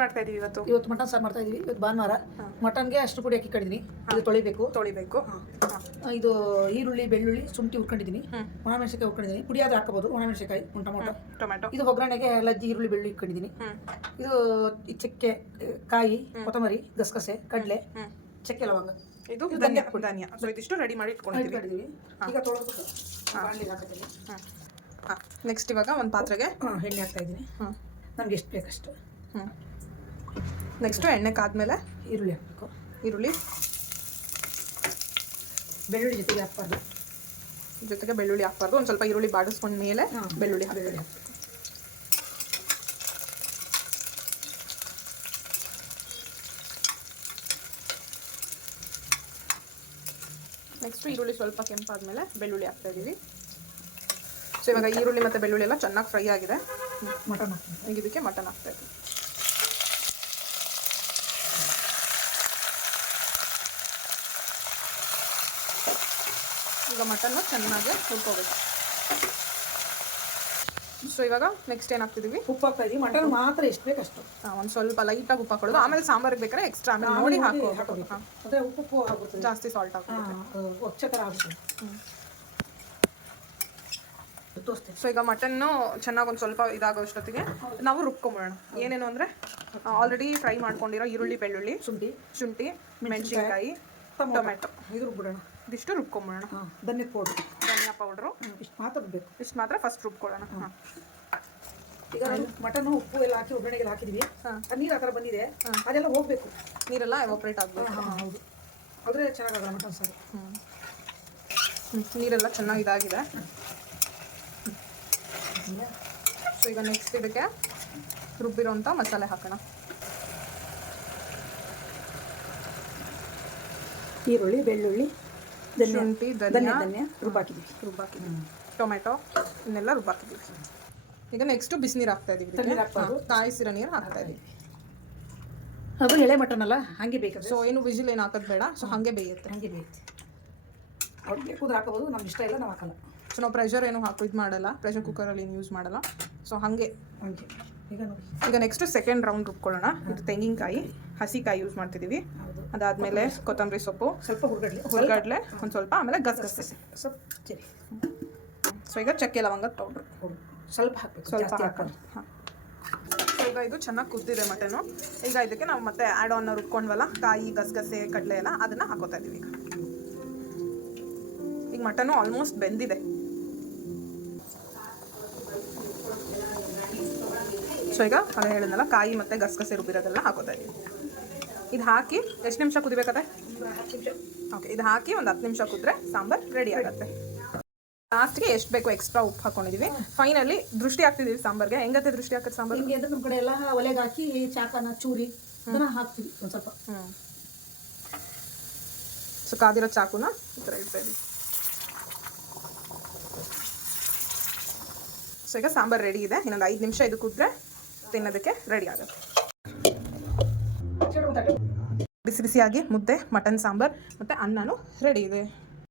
ಮಾಡ್ತಾ ಇದೀವಿ ಇವತ್ತು ಮಟನ್ ಸಾರು ಮಾಡ್ತಾ ಇದೀವಿ. ಇವತ್ತು ಭಾನುವಾರ. ಮಟನ್ಗೆ ಅಷ್ಟು ಪುಡಿ ಹಾಕಿ ಕಡಿದೀನಿ. ಇದು ತೊಳಿಬೇಕು. ಇದು ಈರುಳ್ಳಿ, ಬೆಳ್ಳುಳ್ಳಿ, ಶುಂಠಿ ಹುರ್ಕೊಂಡಿದ್ದೀನಿ. ಒಣಮೆಣಸಿನಕಾಯಿ ಹುರ್ಕೊಂಡಿದ್ದೀನಿ. ಪುಡಿ ಆದ್ರೆ ಹಾಕಬಹುದು. ಒಣಮೆಣಸಿನಕಾಯಿ, ಟೊಮೆಟೊ. ಇದು ಒಗ್ಗರಣೆಗೆ ಲಜ್ಜಿ, ಈರುಳ್ಳಿ, ಬೆಳ್ಳುಳ್ಳಿ ಇಟ್ಕೊಂಡಿದ್ದೀನಿ. ಇದು ಚಕ್ಕೆ, ಕಾಯಿ, ಕೊತ್ತಂಬರಿ, ಗಸಗಸೆ, ಕಡಲೆ, ಚಕ್ಕೆ, ಲವಂಗ. ಇದು ಧನಿಯಾ. ಸೊ ಇದಿಷ್ಟು ರೆಡಿ ಮಾಡಿ ಇಟ್ಕೊಂಡಿದ್ದೀವಿ. ಈಗ ತೊಳೆದ್ಬಿಟ್ಟು ಬಾಣಲಿಗೆ ಹಾಕಿದ್ದೀನಿ. ನೆಕ್ಸ್ಟ್ ಇವಾಗ ಒಂದು ಪಾತ್ರೆಗೆ ಎಣ್ಣೆ ಹಾಕ್ತಾ ಇದ್ದೀನಿ. ನಮ್ಗೆ ಎಷ್ಟು ಬೇಕಷ್ಟು. ನೆಕ್ಸ್ಟು ಎಣ್ಣೆ ಕಾದ್ಮೇಲೆ ಈರುಳ್ಳಿ ಹಾಕಬೇಕು. ಈರುಳ್ಳಿ, ಬೆಳ್ಳುಳ್ಳಿ ಜೊತೆಗೆ ಬೆಳ್ಳುಳ್ಳಿ ಹಾಕ್ಬಾರ್ದು. ಒಂದು ಸ್ವಲ್ಪ ಈರುಳ್ಳಿ ಬಾಡಿಸ್ಕೊಂಡ ಮೇಲೆ ಬೆಳ್ಳುಳ್ಳಿ ಹಾಕಬೇಕು. ನೆಕ್ಸ್ಟು ಈರುಳ್ಳಿ ಸ್ವಲ್ಪ ಕೆಂಪಾದ್ಮೇಲೆ ಬೆಳ್ಳುಳ್ಳಿ ಹಾಕ್ತಾ ಇದ್ದೀವಿ. ಸೊ ಇವಾಗ ಈರುಳ್ಳಿ ಮತ್ತು ಬೆಳ್ಳುಳ್ಳಿ ಎಲ್ಲ ಚೆನ್ನಾಗಿ ಫ್ರೈ ಆಗಿದೆ. ಮಟನ್ ಹಾಕ್ತೀನಿ. ಈಗ ಇದಕ್ಕೆ ಮಟನ್ ಹಾಕ್ತಾ ಇದ್ದೀವಿ. ಈಗ ಮಟನ್ನು ಚೆನ್ನಾಗಿ ಹುರ್ಕೋಬೇಕು. ಸೊ ಇವಾಗ ನೆಕ್ಸ್ಟ್ ಏನು ಹಾಕ್ತಿದ್ದೀವಿ? ಉಪ್ಪು ಹಾಕ್ತಾ ಇದೀವಿ. ಮಟನ್ ಮಾತ್ರ ಎಷ್ಟು ಬೇಕು ಅಷ್ಟು. ಒಂದು ಸ್ವಲ್ಪ ಲೈಟಾಗಿ ಉಪ್ಪು ಹಾಕೊಳ್ಳೋದು. ಆಮೇಲೆ ಸಾಂಬಾರಿಗೆ ಬೇಕಾದ್ರೆ ಎಕ್ಸ್ಟ್ರಾ ಆಮೇಲೆ ನೋಡಿ ಹಾಕೋಬೇಕು. ಅಂದರೆ ಉಪ್ಪು ಆಗುತ್ತೆ, ಜಾಸ್ತಿ ಸಾಲ್ಟ್ ಹಾಕೋಬೇಕು, ಒಚ್ಚಕರ ಆಗುತ್ತೆ. ಸೊ ಈಗ ಮಟನ್ನು ಚೆನ್ನಾಗಿ ಒಂದು ಸ್ವಲ್ಪ ಇದಾಗೋಷ್ಟೊತ್ತಿಗೆ ನಾವು ರುಬ್ಕೊಂಬಿಡೋಣ. ಏನೇನು ಅಂದರೆ ಆಲ್ರೆಡಿ ಫ್ರೈ ಮಾಡ್ಕೊಂಡಿರೋ ಈರುಳ್ಳಿ, ಬೆಳ್ಳುಳ್ಳಿ, ಶುಂಠಿ, ಮೆಣಸಿನಕಾಯಿ, ಟೊಮೆಟೊ ಇದು ರುಬ್ಬಿಡೋಣ. ಇದಿಷ್ಟು ರುಬ್ಕೊಂಬಿಡೋಣ. ಧನಿಯಾ ಪೌಡ್ರು ಇಷ್ಟು ಮಾತ್ರ ಫಸ್ಟ್ ರುಬ್ಕೊಳ್ಳೋಣ. ಈಗ ಮಟನ್ನು ಉಪ್ಪು ಎಲ್ಲ ಹಾಕಿ ಒಗ್ಗರಣೆಗೆ ಹಾಕಿದೀವಿ. ನೀರು ಆ ಥರ ಬಂದಿದೆ, ಅದೆಲ್ಲ ಹೋಗ್ಬೇಕು. ನೀರೆಲ್ಲ ಎವಾಪ್ರೇಟ್ ಆಗಬೇಕು. ಹೌದು, ಆದರೆ ಚೆನ್ನಾಗಾಗಲ್ಲ ಮಟನ್ ಸಾರು. ನೀರೆಲ್ಲ ಚೆನ್ನಾಗಿ ಇದಾಗಿದೆ. ಸೊ ಈಗ ನೆಕ್ಸ್ಟ್ ಇದಕ್ಕೆ ರುಬ್ಬಿರೋಂಥ ಮಸಾಲೆ ಹಾಕೋಣ. ಈರುಳ್ಳಿ, ಬೆಳ್ಳುಳ್ಳಿ, ಶುಂಠಿ, ಧನಿಯಾ ರುಬ್ಬಾಕಿದ್ದೀವಿ. ಟೊಮೆಟೊ ಇನ್ನೆಲ್ಲ ರುಬ್ಬಾಕಿದ್ದೀವಿ. ಈಗ ನೆಕ್ಸ್ಟು ಬಿಸಿನೀರು ಹಾಕ್ತಾ ಇದ್ದೀವಿ. ಕಾಯಿಸಿರೋ ನೀರು ಹಾಕ್ತಾ ಇದ್ದೀವಿ. ಅದು ಎಳೆ ಮಟನ್ ಅಲ್ಲ, ಹಾಗೆ ಬೇಕು. ಸೊ ಏನು ವಿಜಿಲ್ ಏನು ಹಾಕೋದು ಬೇಡ. ಸೊ ಹಾಗೆ ಬೇಯುತ್ತೆ. ಅವ್ರು ಬೇಕು ಹಾಕೋಬೋದು, ನಮ್ಗೆ ಇಷ್ಟ ಇಲ್ಲ, ನಾವು ಹಾಕಲ್ಲ. ಸೊ ನಾವು ಪ್ರೆಷರ್ ಏನು ಇದು ಮಾಡಲ್ಲ, ಪ್ರೆಷರ್ ಕುಕ್ಕರಲ್ಲಿ ಏನು ಯೂಸ್ ಮಾಡಲ್ಲ. ಸೊ ಹಾಗೆ ಈಗ ನೆಕ್ಸ್ಟ್ ಸೆಕೆಂಡ್ ರೌಂಡ್ ರುಬ್ಕೊಳ್ಳೋಣ. ಇದು ತೆಂಗಿನಕಾಯಿ, ಹಸಿಕಾಯಿ ಯೂಸ್ ಮಾಡ್ತಿದ್ದೀವಿ. ಅದಾದಮೇಲೆ ಕೊತ್ತಂಬರಿ ಸೊಪ್ಪು, ಸ್ವಲ್ಪ ಹುರ್ಗಡ್ಲೆ ಒಂದು ಸ್ವಲ್ಪ, ಆಮೇಲೆ ಗಸಗಸೆ. ಸೊ ಈಗ ಚಕ್ಕೆ ಲವಂಗದ ಪೌಡ್ರು ಸ್ವಲ್ಪ ಹಾಕಬೇಕು, ಸ್ವಲ್ಪ ಹಾಕೋದು. ಸೊ ಈಗ ಇದು ಚೆನ್ನಾಗಿ ಕುದ್ದಿದೆ ಮಟನು. ಈಗ ಇದಕ್ಕೆ ನಾವು ಮತ್ತೆ ಆ್ಯಡ್ ಆನ್ ರುಬ್ಕೊಂಡ್ವಲ್ಲ, ಕಾಯಿ, ಗಸಗಸೆ, ಕಡಲೆ ಎಲ್ಲ ಅದನ್ನು ಹಾಕೋತಾ ಇದ್ದೀವಿ. ಈಗ ಮಟನು ಆಲ್ಮೋಸ್ಟ್ ಬೆಂದಿದೆ. ಸೊ ಈಗ ಅದೇ ಹೇಳಿದ್ನಲ್ಲ, ಕಾಯಿ ಮತ್ತು ಗಸಗಸೆ ರುಬ್ಬಿರೋದೆಲ್ಲ ಹಾಕೋತಾ ಇದ್ದೀವಿ. ಇದು ಹಾಕಿ ಎಷ್ಟು ನಿಮಿಷ ಕುದಿಬೇಕಾದ್ರೆ? ಓಕೆ, ಇದು ಹಾಕಿ ಒಂದು 10 ನಿಮಿಷ ಕುದ್ರೆ ಸಾಂಬಾರು ರೆಡಿ ಆಗುತ್ತೆ. ಲಾಸ್ಟ್ಗೆ ಎಷ್ಟು ಬೇಕು ಎಕ್ಸ್ಟ್ರಾ ಉಪ್ಪು ಹಾಕೊಂಡಿದ್ದೀವಿ. ಫೈನಲಿ ದೃಷ್ಟಿ ಹಾಕ್ತಿದ್ದೀವಿ ಸಾಂಬಾರ್ಗೆ. ಹೆಂಗತ್ತೆ ದೃಷ್ಟಿ ಹಾಕೋದು ಸಾಂಬಾರು? ಹಿಂಗೆ ಅಂದ್ರೆ ನಮ್ಮ ಕಡೆ ಎಲ್ಲ ಒಲೆಗೆ ಹಾಕಿ ಚಾಕನ ಚೂರಿ ಅದನ್ನು ಹಾಕ್ತೀವಿ ಒಂದು ಸ್ವಲ್ಪ. ಸೊ ಕಾದಿರೋ ಚಾಕುನ ಈ ಥರ ಇಡ್ತಾ ಇದ್ದೀವಿ. ಸೊ ಈಗ ಸಾಂಬಾರು ರೆಡಿ ಇದೆ. ಇನ್ನೊಂದು 5 ನಿಮಿಷ ಇದು ಕುದ್ರೆ ತಿನ್ನೋದಕ್ಕೆ ರೆಡಿ ಆಗುತ್ತೆ. ಬಿಸಿ ಬಿಸಿಯಾಗಿ ಮುದ್ದೆ, ಮಟನ್ ಸಾಂಬಾರು ಮತ್ತು ಅನ್ನನೂ ರೆಡಿ ಇದೆ.